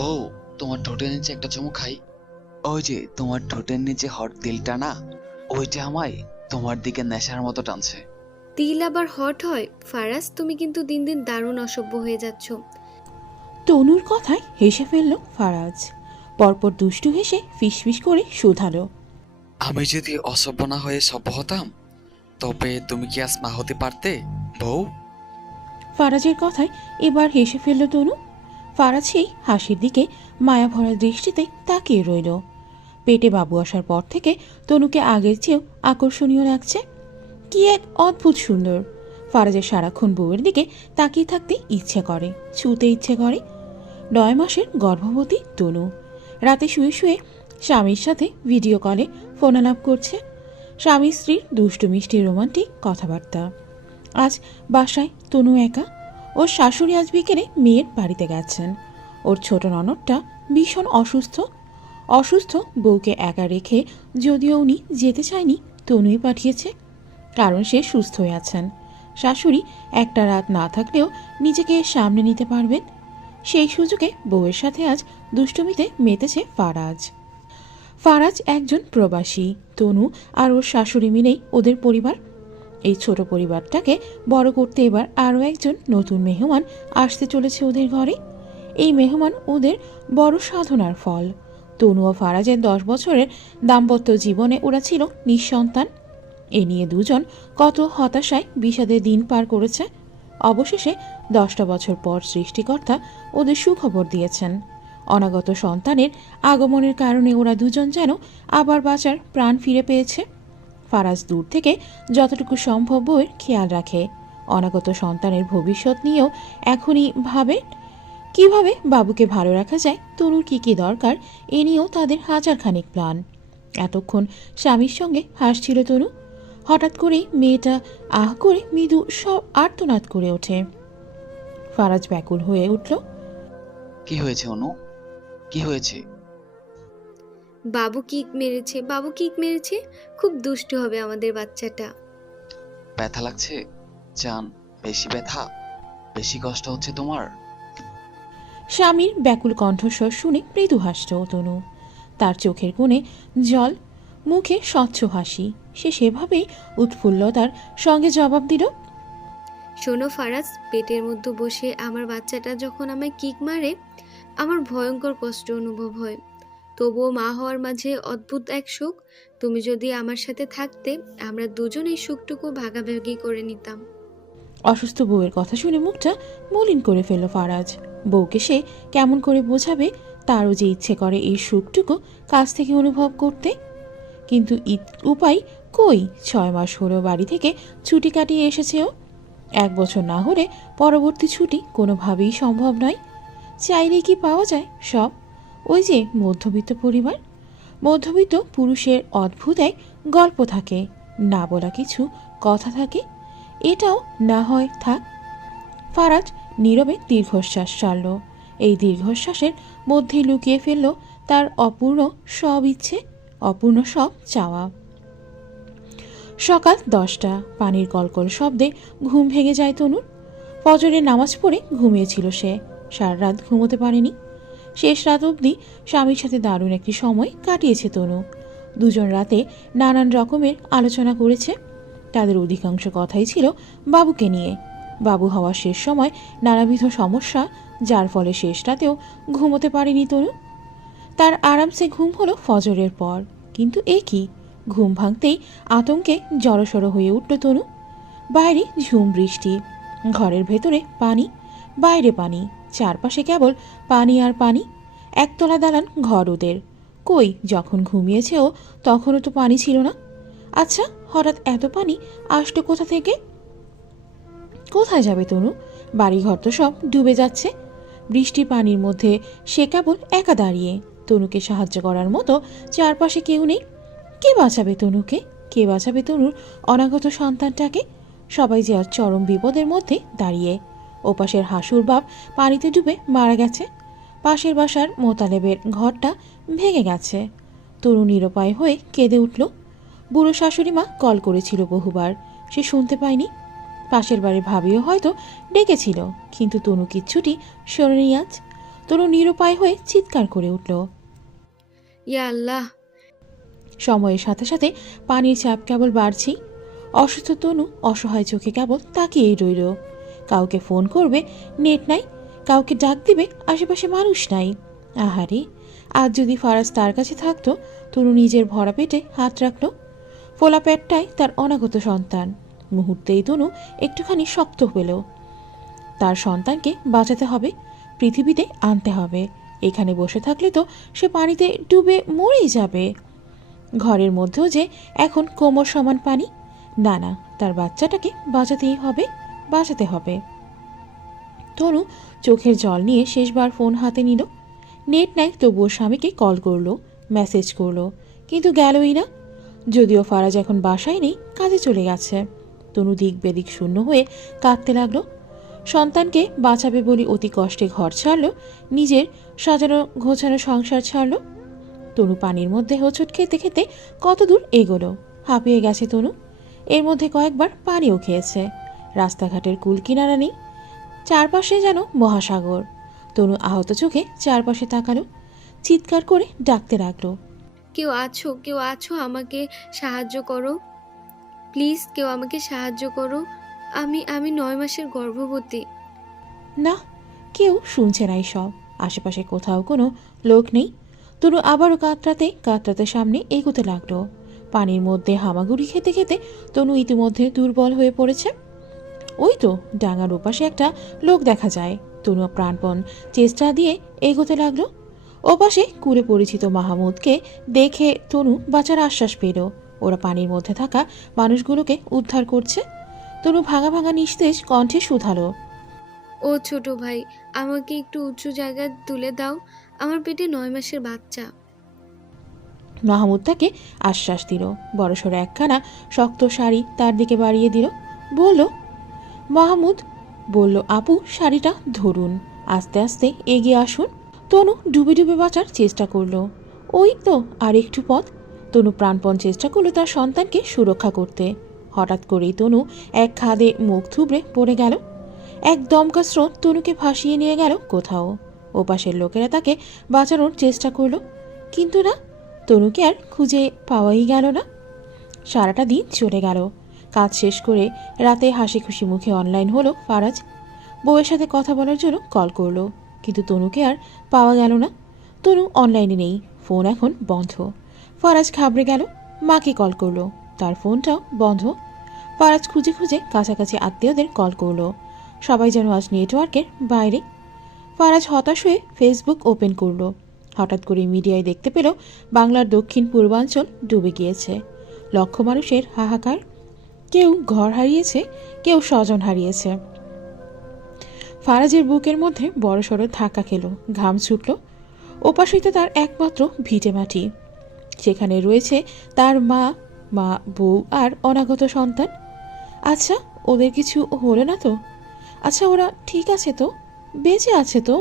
বউ, তোমার ঠোঁটের নিচে একটা চুমু খাই। ওই যে তোমার ঠোঁটের নিচে হট তিলটা না, ওইটা আমায় তোমার দিকে নেশার মতো টানছে। তিল আবার হট হয়? ফারাজ, তুমি কিন্তু দিন দিন দারুণ অসভ্য হয়ে যাচ্ছ। তনুর কথায় হেসে ফেলল ফারাজ। পরপর দুষ্টু হেসে ফিসফিস করে শুধালো, আমি যদি অসভ্য না হয়ে সভ্য হতাম, তবে তুমি কি আজ মা হতে পারতে বউ? ফারাজের কথায় এবার হেসে ফেলল তনু। ফারাজ সেই হাসির দিকে মায়া ভরা দৃষ্টিতে তাকিয়ে রইল। পেটে বাবু আসার পর থেকে তনুকে আগের চেয়েও আকর্ষণীয় লাগছে। কি এক অদ্ভুত সুন্দর! ফারাজের সারাক্ষণ বউয়ের দিকে তাকিয়ে থাকতে ইচ্ছে করে, ছুতে ইচ্ছে করে। 9 মাসের গর্ভবতী তনু রাতে শুয়ে শুয়ে স্বামীর সাথে ভিডিও কলে ফোনালাপ করছে। স্বামী স্ত্রীর দুষ্টু মিষ্টি রোমান্টিক কথাবার্তা। আজ বাসায় তনু একা। ওর শাশুড়ি আজ বিকেলে মেয়ের বাড়িতে গেছেন। ওর ছোট ননদটা ভীষণ অসুস্থ বউকে একা রেখে যদিও উনি যেতে চায়নি, তনুই পাঠিয়েছে, কারণ সে সুস্থ হয়ে আছেন। শাশুড়ি একটা রাত না থাকলেও নিজেকে সামনে নিতে পারবেন। সেই সুযোগে বউয়ের সাথে আজ দুষ্টুমিতে মেতেছে ফারাজ একজন প্রবাসী। তনু আর ওর শাশুড়ি মিলেই ওদের পরিবার। এই ছোট পরিবারটাকে বড় করতে এবার আরও একজন নতুন মেহমান আসতে চলেছে ওদের ঘরে। এই মেহমান ওদের বড় সাধনার ফল। তনু ও ফারাজের 10 বছরের দাম্পত্য জীবনে ওরা ছিল নিঃসন্তান। এ নিয়ে দুজন কত হতাশায় বিষাদের দিন পার করেছে। অবশেষে 10টা বছর পর সৃষ্টিকর্তা ওদের সুখবর দিয়েছেন। অনাগত সন্তানের আগমনের কারণে ওরা দুজন যেন আবার বাঁচার প্রাণ ফিরে পেয়েছে। ফারাজ দূর থেকে যতটুকু সম্ভব বউয়ের খেয়াল রাখে। অনাগত সন্তানের ভবিষ্যৎ নিয়েও এখনই ভাবে কিভাবে বাবুকে ভালো রাখা যায়, তনুর কি কি দরকার, এ নিয়েও তাদের হাজারখানেক প্ল্যান। এতক্ষণ স্বামীর সঙ্গে হাসছিল তনু। হঠাৎ করেই মেয়েটা আহ করে মৃদু সব আর্তনাদ করে ওঠে। ফারাজ ব্যাকুল হয়ে উঠল। কি হয়েছে অনু, কি হয়েছে? বাবু কিক মেরেছে। খুব দুষ্টু হবে আমাদের বাচ্চাটা। ব্যথা লাগছে জান? বেশি ব্যথা? বেশি কষ্ট হচ্ছে তোমার? স্বামীর ব্যাকুল কণ্ঠস্বর শুনে মৃদু হাসল তনু। তার চোখের কোণে জল, মুখে স্বচ্ছ হাসি। সে সেভাবেই উৎফুল্লতার সঙ্গে জবাব দিল, শোনো ফারাজ, পেটের মধ্যে বসে আমার বাচ্চাটা যখন আমায় কিক মারে, আমার ভয়ঙ্কর কষ্ট অনুভব হয়। তবুও মা হওয়ার মাঝে অদ্ভুত এক সুখ। তুমি যদি আমার সাথে থাকতে, আমরা দুজন এই সুখটুকু ভাগাভাগি করে নিতাম। অসুস্থ বউয়ের কথা শুনে মুখটা মলিন করে ফেলল ফারাজ। বউকে সে কেমন করে বোঝাবে তারও যে ইচ্ছে করে এই সুখটুকু কাছ থেকে অনুভব করতে। কিন্তু উপায় কই? 6 মাস হলো বাড়ি থেকে ছুটি কাটিয়ে এসেছেও। 1 বছর না হলে পরবর্তী ছুটি কোনোভাবেই সম্ভব নয়। চাইলেই কি পাওয়া যায় সব? ওই যে মধ্যবিত্ত পরিবার, মধ্যবিত্ত পুরুষের অদ্ভুত এক গল্প থাকে, না বলা কিছু কথা থাকে। এটাও না হয় থাক। ফারাজ নীরবে দীর্ঘশ্বাস ছাড়ল। এই দীর্ঘশ্বাসের মধ্যেই লুকিয়ে ফেলল তার অপূর্ণ সব ইচ্ছে, অপূর্ণ সব চাওয়া। সকাল 10টা। পানির কলকল শব্দে ঘুম ভেঙে যায় তনুর। ফজরের নামাজ পড়ে ঘুমিয়েছিল সে। সারা রাত ঘুমোতে পারেনি। শেষ রাত অবধি স্বামীর সাথে দারুণ একটি সময় কাটিয়েছে তনু। দুজন রাতে নানান রকমের আলোচনা করেছে। তাদের অধিকাংশ কথাই ছিল বাবুকে নিয়ে। বাবু হওয়ার শেষ সময় নানাবিধ সমস্যা, যার ফলে শেষ রাতেও ঘুমোতে পারেনি তনু। তার আরামসে ঘুম হলো ফজরের পর। কিন্তু এ কি? ঘুম ভাঙতেই আতঙ্কে জড়সড় হয়ে উঠল তনু। বাইরে ঝুম বৃষ্টি, ঘরের ভেতরে পানি, বাইরে পানি, চারপাশে কেবল পানি আর পানি। একতলা দালান ঘর ওদের। কই, যখন ঘুমিয়েছে ও তখনও তো পানি ছিল না। আচ্ছা, হঠাৎ এত পানি আসলো কোথা থেকে? কোথায় যাবে তনু? বাড়িঘর তো সব ডুবে যাচ্ছে। বৃষ্টির পানির মধ্যে সে কেবল একা দাঁড়িয়ে। তনুকে সাহায্য করার মতো চারপাশে কেউ নেই। কে বাঁচাবে তনুকে? কে বাঁচাবে তনুর অনাগত সন্তানটাকে? সবাই যে আজ চরম বিপদের মধ্যে দাঁড়িয়ে। ওপাশের হাসুর বাপ পানিতে ডুবে মারা গেছে। পাশের বাসার মোতালেবের ঘরটা ভেঙে গেছে। তনু নিরুপায় হয়ে কেঁদে উঠল। বুড়ো শাশুড়ি মা কল করেছিল বহুবার, সে শুনতে পায়নি। পাশের বাড়ির ভাবিও হয়তো ডেকেছিল, কিন্তু তনু কিচ্ছুটি শোনেনি আজ। তনু নিরুপায় হয়ে চিৎকার করে উঠল। ইয়া আল্লাহ! সময়ের সাথে সাথে পানির চাপ কেবল বাড়ছেই। অসুস্থ তনু অসহায় চোখে কেবল তাকিয়েই রইল। কাউকে ফোন করবে, নেট নাই। কাউকে ডাক দিবে, আশেপাশে মানুষ নাই। আহারে, আজ যদি ফারাজ তার কাছে থাকতো। তনু নিজের ভরা পেটে হাত রাখল। ফোলা পেটটাই তার অনাগত সন্তান। মুহূর্তেই তনু একটুখানি শক্ত পেল। তার সন্তানকে বাঁচাতে হবে, পৃথিবীতে আনতে হবে। এখানে বসে থাকলে তো সে পানিতে ডুবে মরেই যাবে। ঘরের মধ্যেও যে এখন কোমর সমান পানি। না না, তার বাচ্চাটাকে বাঁচাতেই হবে, বাঁচাতে হবে। তনু চোখের জল নিয়ে শেষবার ফোন হাতে নিল। নেট নাই, তবুও স্বামীকে কল করলো, মেসেজ করলো, কিন্তু গেলই না। যদিও ফারাজ এখন বাসায় নেই, কাজে চলে গেছে। তনু দিক বেদিক শূন্য হয়ে কাঁদতে লাগলো। সন্তানকে বাঁচাবে বলে অতি কষ্টে ঘর ছাড়ল, নিজের সাজানো গোছানো সংসার ছাড়ল। তনু পানির মধ্যে হোঁচট খেতে খেতে কত দূর এগোলো। হাঁপিয়ে গেছে তনু। এর মধ্যে কয়েকবার পানিও খেয়েছে। রাস্তাঘাটের কুল কিনারা নেই, চারপাশে যেন মহাসাগর। তনু আহত চোখে চারপাশে তাকালো, চিৎকার করে ডাকতে লাগলো। কেউ আছো? কেউ আছো? আমাকে সাহায্য করো প্লিজ, কেউ আমাকে সাহায্য করো। আমি 9 মাসের গর্ভবতী। না, কেউ শুনছে না সব। আশেপাশে কোথাও কোনো লোক নেই। তনু আবারও কাতরাতে কাতরাতে সামনে এগোতে লাগলো। পানির মধ্যে হামাগুড়ি খেতে খেতে তনু ইতিমধ্যে দুর্বল হয়ে পড়েছে। ওই তো ডাঙার ওপাশে একটা লোক দেখা যায়। তনু প্রাণপণ চেষ্টা দিয়ে এগোতে লাগলো। ওপাশে কুলে পরিচিত মাহমুদকে দেখে তনু বাঁচার আশ্বাস পেল। ওরা পানির মধ্যে থাকা মানুষগুলোকে উদ্ধার করছে। তনু ভাঙা ভাঙা নিস্তেজ কণ্ঠে শুধালো। ও ছোট ভাই, আমাকে একটু উঁচু জায়গায় তুলে দাও। আমার পেটে 9 মাসের বাচ্চা। মাহমুদ তাকে আশ্বাস দিল। বড়সড় একখানা শক্ত শাড়ি তার দিকে বাড়িয়ে দিল। বলল, মাহমুদ বলল, আপু শাড়িটা ধরুন, আস্তে আস্তে এগিয়ে আসুন। তনু ডুবে ডুবে বাঁচার চেষ্টা করলো। ওই তো আর একটু পথ। তনু প্রাণপণ চেষ্টা করলো তার সন্তানকে সুরক্ষা করতে। হঠাৎ করেই তনু এক খাদে মুখ থুবড়ে পড়ে গেল। এক দমকা স্রোত তনুকে ভাসিয়ে নিয়ে গেল কোথাও। ওপাশের লোকেরা তাকে বাঁচানোর চেষ্টা করলো, কিন্তু না, তনুকে আর খুঁজে পাওয়াই গেল না। সারাটা দিন চলে গেল। কাজ শেষ করে রাতে হাসি খুশি মুখে অনলাইন হলো ফারাজ। বউয়ের সাথে কথা বলার জন্য কল করলো, কিন্তু তনুকে আর পাওয়া গেল না। তনু অনলাইনে নেই, ফোন এখন বন্ধ। ফারাজ ঘাবড়ে গেল, মাকে কল করলো, তার ফোনটাও বন্ধ। ফারাজ খুঁজে খুঁজে কাছাকাছি আত্মীয়দের কল করলো, সবাই যেন আজ নেটওয়ার্কের বাইরে। ফারাজ হতাশ হয়ে ফেসবুক ওপেন করলো। হঠাৎ করে মিডিয়ায় দেখতে পেল বাংলার দক্ষিণ পূর্বাঞ্চল ডুবে গিয়েছে। লক্ষ মানুষের হাহাকার। কেউ ঘর হারিয়েছে, কেউ স্বজন হারিয়েছে। ফারাজের বুকের মধ্যে বড়সড় ধাক্কা খেল, ঘাম ছুটল। ওপাশেই তো তার একমাত্র ভিটে মাটি। সেখানে রয়েছে তার মা, বউ আর অনাগত সন্তান। আচ্ছা, ওদের কিছু হলো না তো? আচ্ছা, ওরা ঠিক আছে তো? বেঁচে আছে তো?